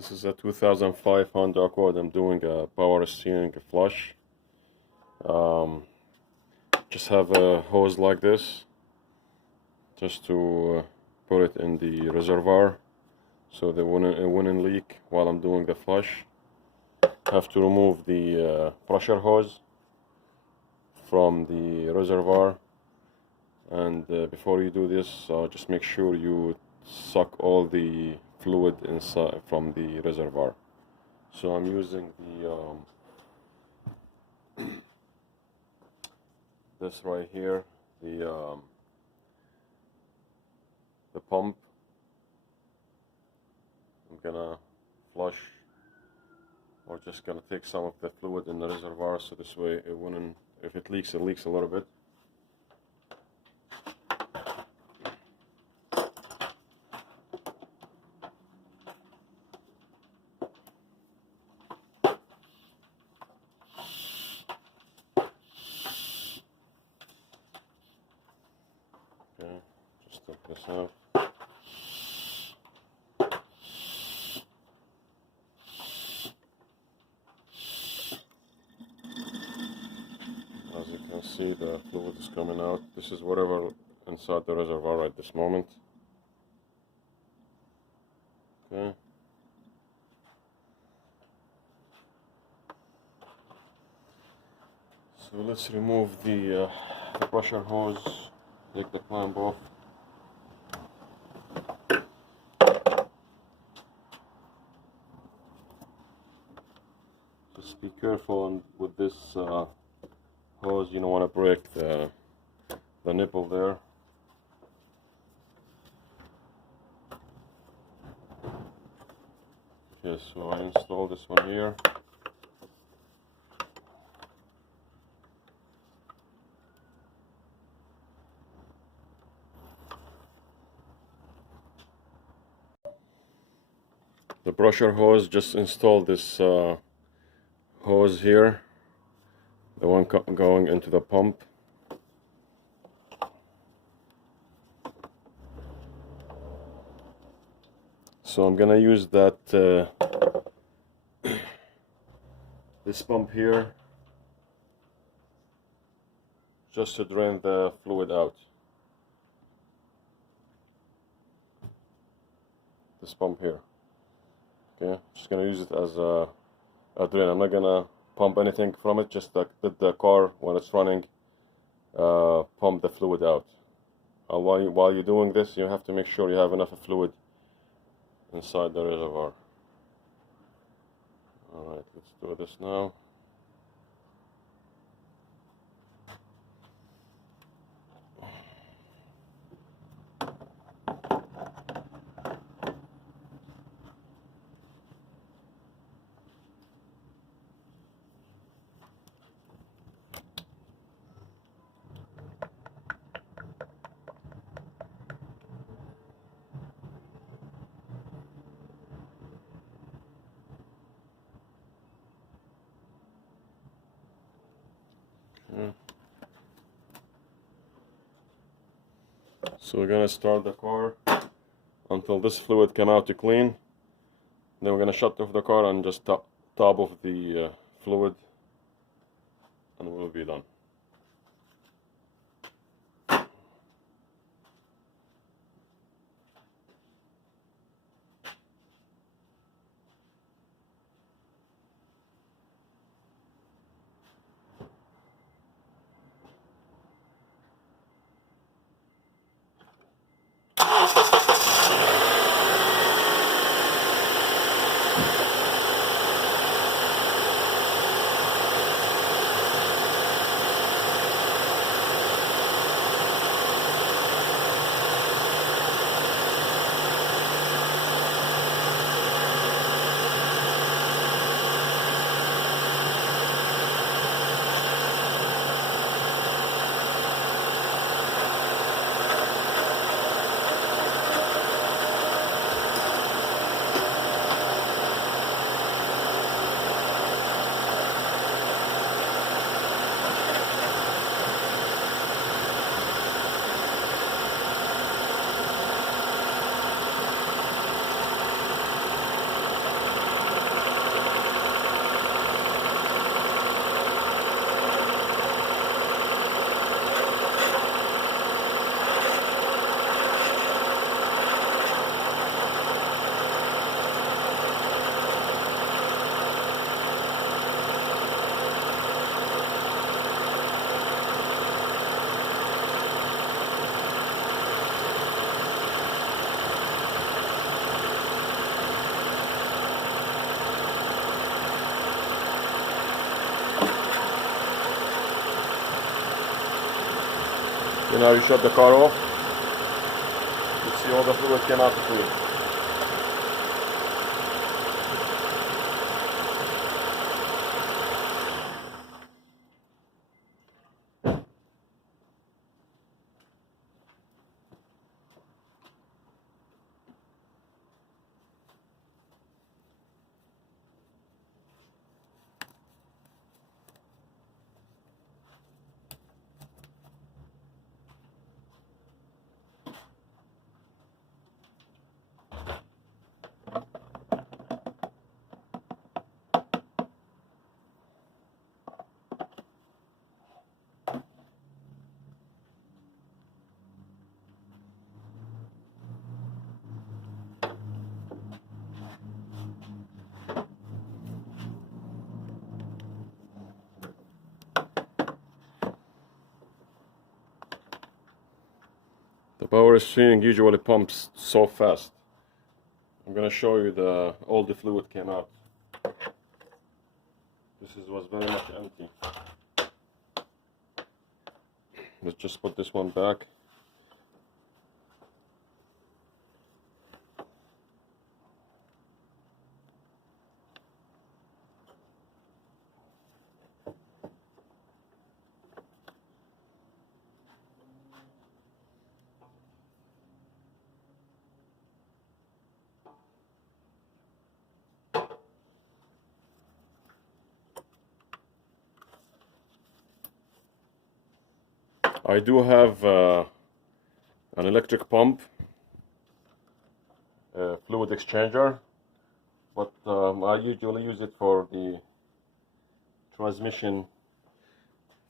This is a 2005 Honda Accord. I'm doing a power steering flush. Just have a hose like this, just to put it in the reservoir, so it wouldn't leak while I'm doing the flush. Have to remove the pressure hose from the reservoir, and before you do this, just make sure you suck all the fluid inside from the reservoir. So I'm using the this right here, the pump. I'm gonna flush, or just gonna take some of the fluid in the reservoir, so this way it wouldn't, if it leaks, it leaks a little bit. Okay, just take this out. As you can see, the fluid is coming out. This is whatever inside the reservoir at this moment. Okay. So let's remove the pressure hose. Take the clamp off. Just be careful with this hose. You don't want to break the nipple there. Okay, so I install this one here. The pressure hose, just install this hose here, the one going into the pump. So I'm gonna use that this pump here just to drain the fluid out. This pump here. Okay, just gonna use it as a drain. I'm not gonna pump anything from it, just like the car when it's running, pump the fluid out. While you're doing this, you have to make sure you have enough fluid inside the reservoir. Alright, let's do this now. So we're gonna start the car until this fluid come out to clean. Then we're gonna shut off the car and just top off the fluid, and we'll be done. now you shut the car off. You see all the fluid came out of it. The power steering usually pumps so fast. I'm gonna show you all the fluid came out. Was very much empty. Let's just put this one back. I do have an electric pump, fluid exchanger, but I usually use it for the transmission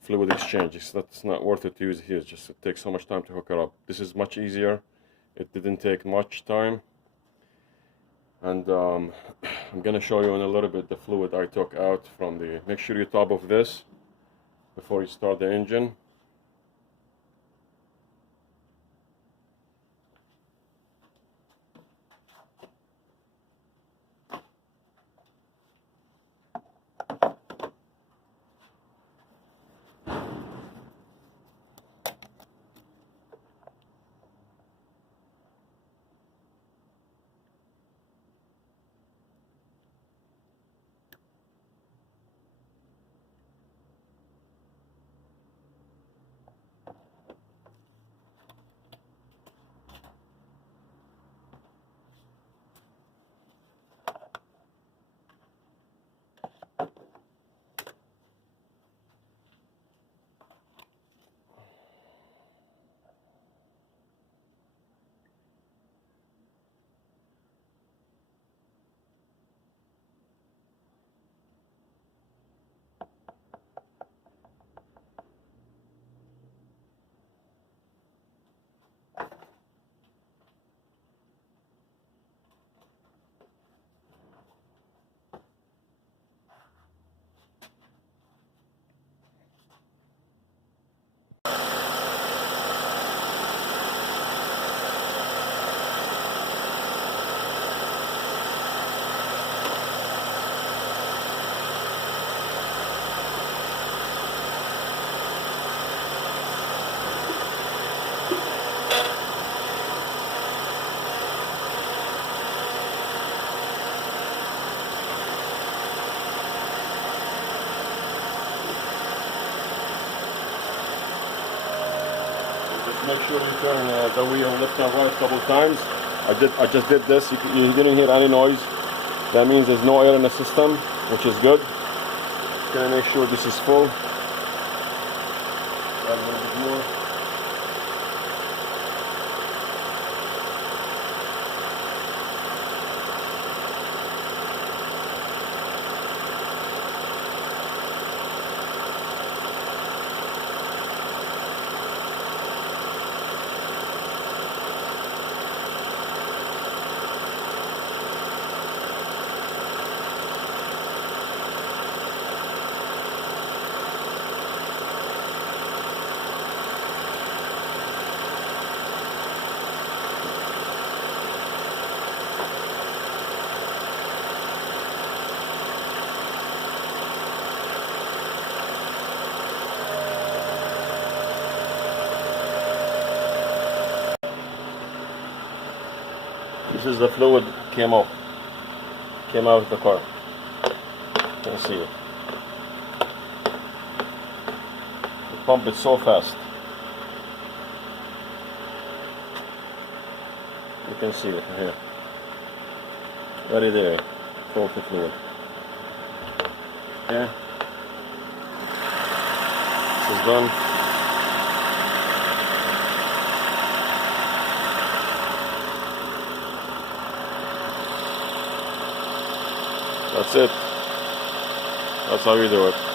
fluid exchanges. That's not worth it to use here. It takes so much time to hook it up. This is much easier. It didn't take much time, and I'm gonna show you in a little bit the fluid I took out from the. Make sure you top of this before you start the engine. Make sure you turn the wheel left and right a couple times. I just did this. You didn't hear any noise. That means there's no air in the system, which is good. Gonna make sure this is full. Add a little bit more. This is the fluid came out of the car. You can see it. The pump is so fast. You can see it here. Right there. Full of fluid. Okay. This is done. That's it. That's how you do it.